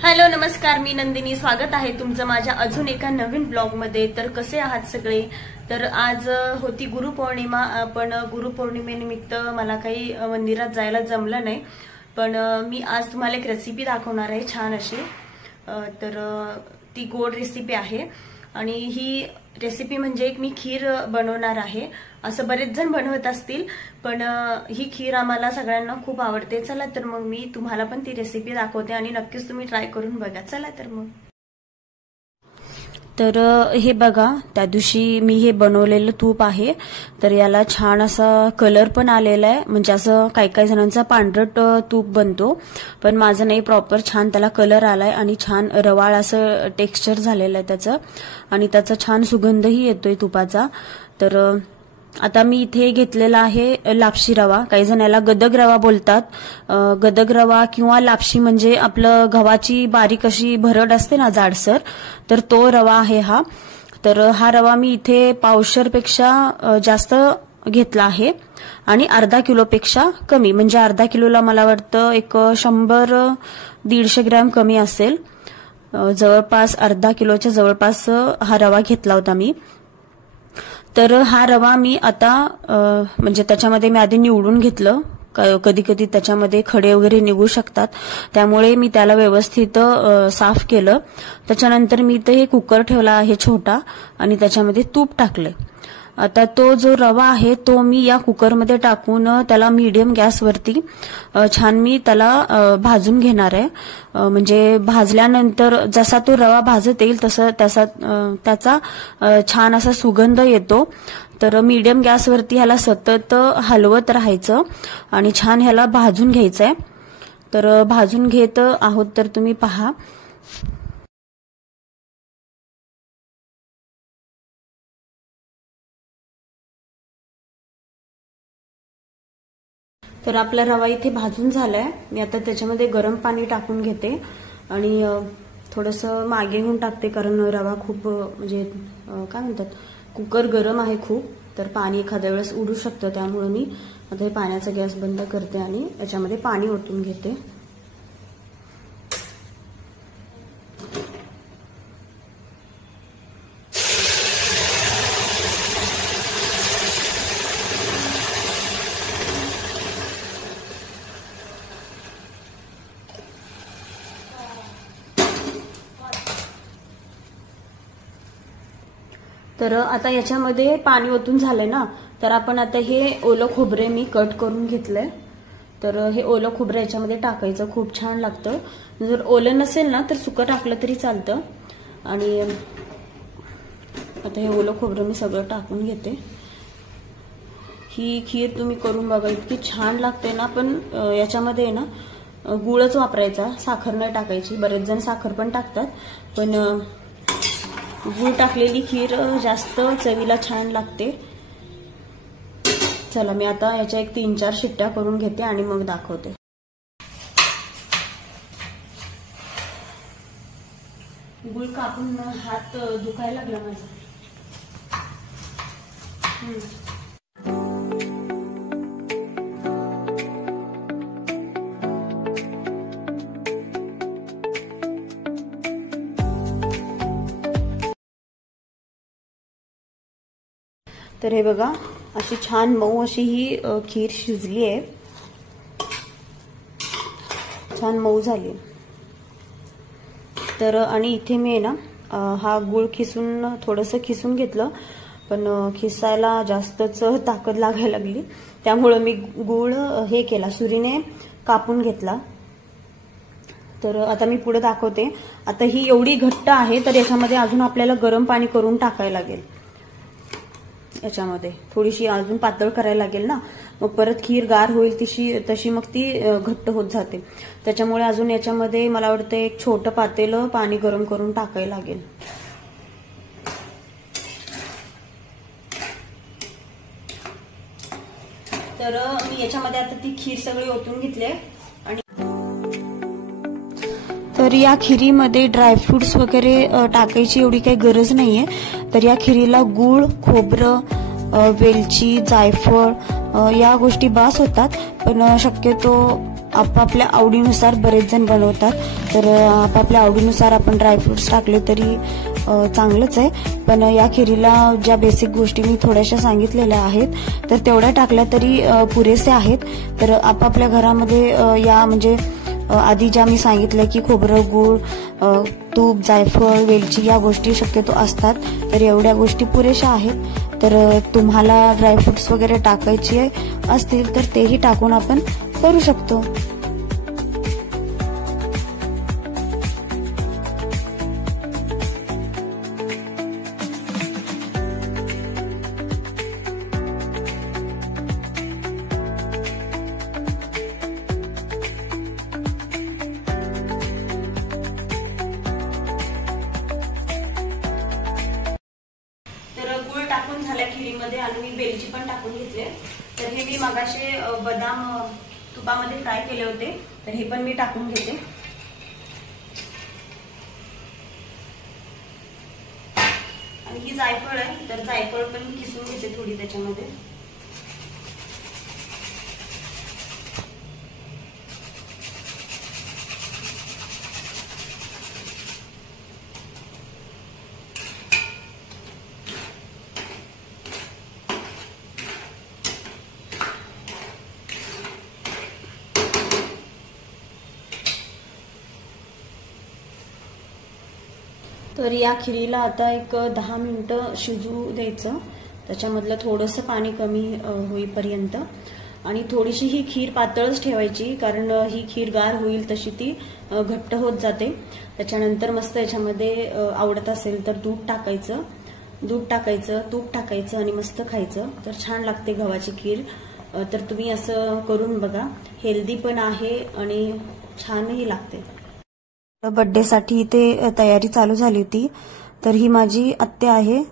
Hello नमस्कार, मी नंदिनी. स्वागत आहे तुमचं माझ्या अजून एका नवीन ब्लॉग मध्ये. तर कसे आहात सगळे? तर आज होती गुरुपौर्णिमा, पण गुरुपौर्णिमेनिमित्त मला काही मंदिरात जायला जमलं नाही. पण मी आज तुम्हाला एक रेसिपी दाखवणार आहे छान अशी. तर ती गोड रेसिपी आहे आणि ही रेसिपी म्हणजे एक मी खीर बनवणार आहे. असं बरेच जण बनवत असतील, पण ही खीर आम्हाला सगळ्यांना खूप आवडते. चला तर मग मी तुम्हाला पण ती रेसिपी दाखवते आणि नक्कीच तुम्ही ट्राय करून बघा. चला तर मग. तर हे बघा, त्या दिवशी मी हे बनवलेलं तूप आहे. तर याला छान असा कलर पण आलेला आहे. म्हणजे असं काही काही जणांचा पांढरट तूप बनतो, पण माझं नाही, प्रॉपर छान त्याला कलर आलाय आणि छान रवाळ असं टेक्स्चर झालेलं आहे त्याचं. आणि त्याचा छान सुगंधही येतोय तुपाचा. तर आता मी इथे घेतलेला आहे लापशी रवा. काही जण याला गदग रवा बोलतात. गदग रवा किंवा लापशी म्हणजे आपलं गव्हाची बारीक अशी भरड असते ना, जाडसर, तर तो रवा आहे हा. तर हा रवा मी इथे पावशेरपेक्षा जास्त घेतला आहे आणि अर्धा किलोपेक्षा कमी, म्हणजे अर्धा किलोला मला वाटतं एक 100-150 ग्रॅम कमी असेल. जवळपास अर्धा किलोच्या जवळपास हा रवा घेतला होता मी. तर हा रवा मी आता म्हणजे त्याच्यामध्ये मी आधी निवडून घेतलं. कधी कधी त्याच्यामध्ये खडे वगैरे निघू शकतात, त्यामुळे मी त्याला व्यवस्थित साफ केलं. त्याच्यानंतर मी इथे हे कुकर ठेवला आहे छोटा आणि त्याच्यामध्ये तूप टाकले. आता तो जो रवा आहे तो मी या कुकरमध्ये टाकून त्याला मीडियम गॅसवरती छान मी त्याला भाजून घेणार आहे. म्हणजे भाजल्यानंतर जसा तो रवा भाजत येईल तसं त्याचा छान असा सुगंध येतो. तर मीडियम गॅसवरती ह्याला सतत हलवत राहायचं आणि छान ह्याला भाजून घ्यायचंय. तर भाजून घेत आहोत, तर तुम्ही पहा. तर आपला रवा इथे भाजून झालाय. मी आता त्याच्यामध्ये गरम पाणी टाकून घेते आणि थोडंसं मागे होऊन टाकते, कारण रवा खूप म्हणजे काय म्हणतात, कुकर गरम आहे खूप, तर पाणी एखाद्या वेळेस उडू शकतं. त्यामुळे मी आता हे पाण्याचा गॅस बंद करते आणि याच्यामध्ये पाणी ओतून घेते. तर आता याच्यामध्ये पाणी ओतून झालंय ना, तर आपण आता हे ओलं खोबरे मी कट करून घेतलंय. तर हे ओलं खोबरं याच्यामध्ये टाकायचं, खूप छान लागतं. जर ओलं नसेल ना तर सुकं टाकलं तरी चालतं. आणि आता हे ओलं खोबरं मी सगळं टाकून घेते. ही खीर तुम्ही करून बघा, इतकी छान लागते ना. पण याच्यामध्ये ना गुळच वापरायचा, साखर नाही टाकायची. बरेच जण साखर पण टाकतात, पण गूळ टाकलेली खीर जास्त चवीला छान लागते. चला, मी आता याच्या एक 3-4 शिट्ट्या करून घेते आणि मग दाखवते. गूळ कापून हात दुखायला लागला माझा. तर हे बघा, अशी छान मऊ अशी ही खीर शिजली आहे, छान मऊ झाली. तर आणि इथे मी ना हा गूळ खिसून थोडंसं खिसून घेतलं, पण खिसायला जास्तच ताकद लागायला लागली, त्यामुळं मी गूळ हे केला, सुरीने कापून घेतला. तर आता मी पुढे दाखवते. आता ही एवढी घट्ट आहे, तर याच्यामध्ये अजून आपल्याला गरम पाणी करून टाकायला लागेल. याच्यामध्ये थोडीशी अजून पातळ करायला लागेल ना, मग परत खीर गार होईल तशी मग ती घट्ट होत जाते. त्याच्यामुळे अजून याच्यामध्ये मला वाटतं एक छोटं पातेलं पाणी गरम करून टाकायला लागेल. तर मी याच्यामध्ये आता ती खीर सगळी ओतून घेतली. तर या खिरीमध्ये ड्रायफ्रुट्स वगैरे टाकायची एवढी काही गरज नाहीये. तर या खिरीला गूळ, खोबरं, वेलची, जायफळ या गोष्टी बास होतात. पण शक्यतो आपापल्या आवडीनुसार बरेच जण बनवतात, तर आपापल्या आवडीनुसार आपण ड्रायफ्रुट्स टाकले तरी चांगलंच आहे. पण या खिरीला ज्या बेसिक गोष्टी मी थोड्याशा सांगितलेल्या आहेत तर तेवढ्या टाकल्या तरी पुरेसे आहेत. तर आपापल्या घरामध्ये या म्हणजे आधी ज्या मी सांगितलं की खोबरं, गूळ, तूप, जायफळ, वेलची या गोष्टी शक्यतो असतात, तर एवढ्या गोष्टी पुरेशा आहेत. तर तुम्हाला ड्रायफ्रुट्स वगैरे टाकायचे असतील तर तेही टाकून आपण करू शकतो. टाकून झाल्या खिरीमध्ये आणि मी वेलची पण टाकून घेतले. तर हे मी मगाशी बदाम तुपामध्ये फ्राय केले होते, तर हे पण मी टाकून घेते. आणि ही जायफळ आहे, तर जायफळ पण किसून घेते थोडी त्याच्यामध्ये. तर या खिरीला आता एक 10 मिनिटं शिजू द्यायचं, त्याच्यामधलं थोडंसं पाणी कमी होईपर्यंत. आणि थोडीशी ही खीर पातळच ठेवायची, कारण ही खीर गार होईल तशी ती घट्ट होत जाते. त्याच्यानंतर मस्त याच्यामध्ये आवडत असेल तर दूध टाकायचं, तूप टाकायचं आणि मस्त खायचं. तर छान लागते गव्हाची खीर. तर तुम्ही असं करून बघा, हेल्दी पण आहे आणि छानही लागते. बर्थडे साठी इथे तयारी चालू झाली होती. तर ही माझी आत्या आहे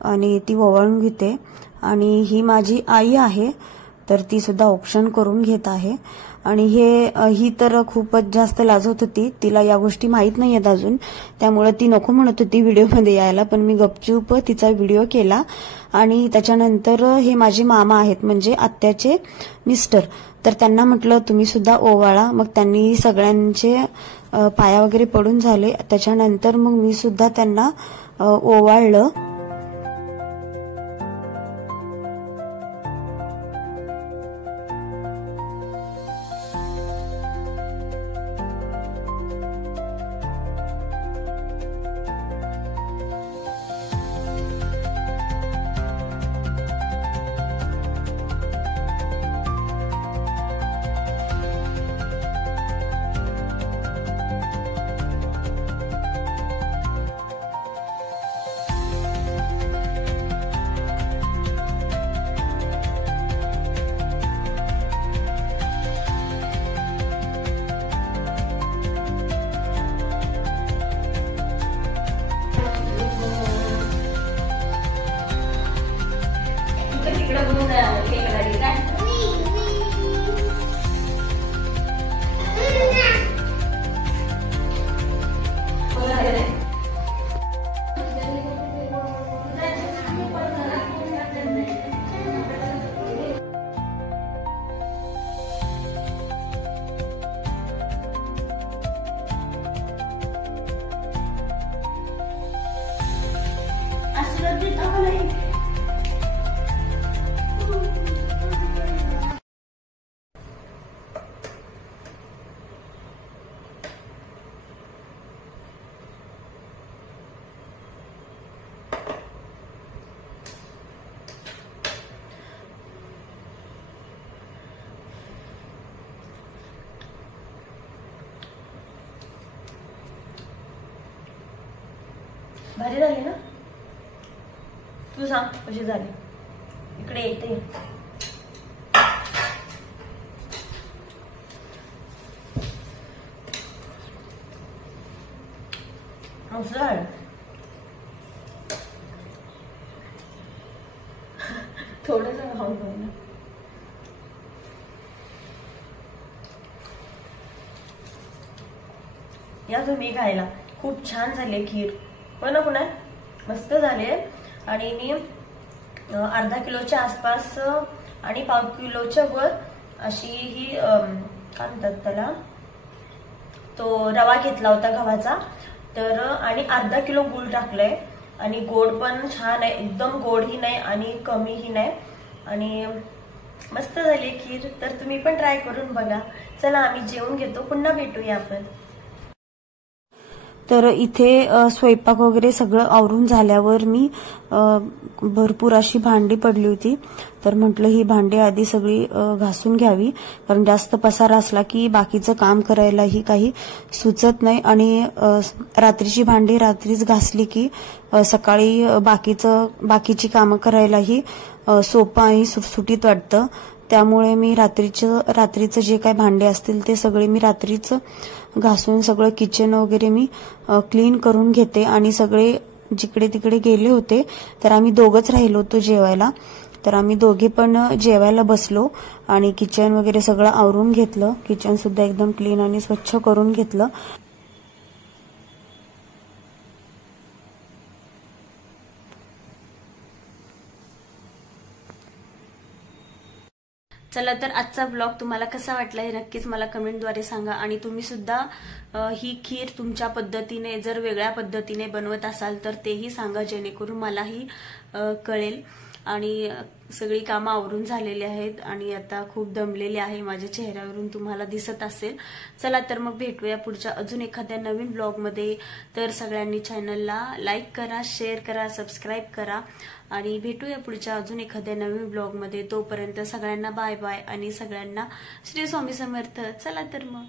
आणि ती ओवाळून घेते, आणि ही माझी आई आहे, तर ती सुद्धा ऑप्शन करून घेत आहे. आणि ही तर खूपच जास्त लाजत होती, तिला या गोष्टी माहित नाहीयेत अजून, त्यामुळे ती नको म्हणत होती व्हिडिओमध्ये यायला, पण मी गपचूप तिचा व्हिडिओ केला. आणि त्याच्यानंतर हे माझे मामा आहेत म्हणजे आत्याचे मिस्टर, तर त्यांना म्हटलं तुम्ही सुद्धा ओवाळा. मग त्यांनी सगळ्यांचे पाया वगैरे पडून झाले, त्याच्यानंतर मग मी सुद्धा त्यांना ओवाळलं. भारी झाली ना? तू सांग कशी झाली? इकडे येते. मस्त झालं. थोडंसं खाऊन बघ ना. या तुम्ही खायला. खूप छान झाली खीर. हो ना पुन्हा? मस्त झाले. आणि मी अर्धा किलोच्या आसपास आणि 1/2 किलोच्या वर अशी ही काय म्हणतात त्याला, तो रवा घेतला होता गव्हाचा, तर आणि अर्धा किलो गूळ टाकलंय. आणि गोड पण छान आहे, एकदम गोडही नाही आणि कमीही नाही, आणि मस्त झाली खीर. तर तुम्ही पण ट्राय करून बघा. चला आम्ही जेवून घेतो, पुन्हा भेटूया आपण. तर इथे स्वयंपाक वगैरे सगळं आवरून झाल्यावर मी भरपूर अशी भांडी पडली होती, तर म्हटलं ही भांडी आधी सगळी घासून घ्यावी, कारण जास्त पसारा असला की बाकीचं काम करायलाही काही सुचत नाही. आणि रात्रीची भांडी रात्रीच घासली की सकाळी बाकीची कामं करायलाही सोपं आणि सुटसुटीत वाटतं. त्यामुळे मी रात्रीचं जे काय भांडे असतील ते सगळे मी रात्रीच घासून सगळं किचन वगैरे मी क्लीन करून घेते. आणि सगळे जिकडे तिकडे गेले होते, तर आम्ही दोघंच राहिलो होतो जेवायला, तर आम्ही दोघे पण जेवायला बसलो आणि किचन वगैरे सगळं आवरून घेतलं. किचन सुद्धा एकदम क्लीन आणि स्वच्छ करून घेतलं. चला तर आजचा ब्लॉग तुम्हाला कसा वाटला हे नक्कीच मला कमेंटद्वारे सांगा. आणि तुम्ही सुद्धा ही खीर तुमच्या पद्धतीने, जर वेगळ्या पद्धतीने बनवत असाल तर तेही सांगा, जेणेकरून मलाही कळेल. आणि सगळी कामं आवरून झालेली आहेत आणि आता खूप दमलेली आहे, माझ्या चेहऱ्यावरून तुम्हाला दिसत असेल. चला तर मग भेटूया पुढच्या अजून एखाद्या नवीन ब्लॉगमध्ये. तर सगळ्यांनी चॅनलला लाईक करा, शेअर करा, सबस्क्राईब करा आणि भेटूया पुढच्या अजून एखाद्या नवीन ब्लॉगमध्ये. तोपर्यंत सगळ्यांना बाय बाय आणि सगळ्यांना श्री स्वामी समर्थ. चला तर मग.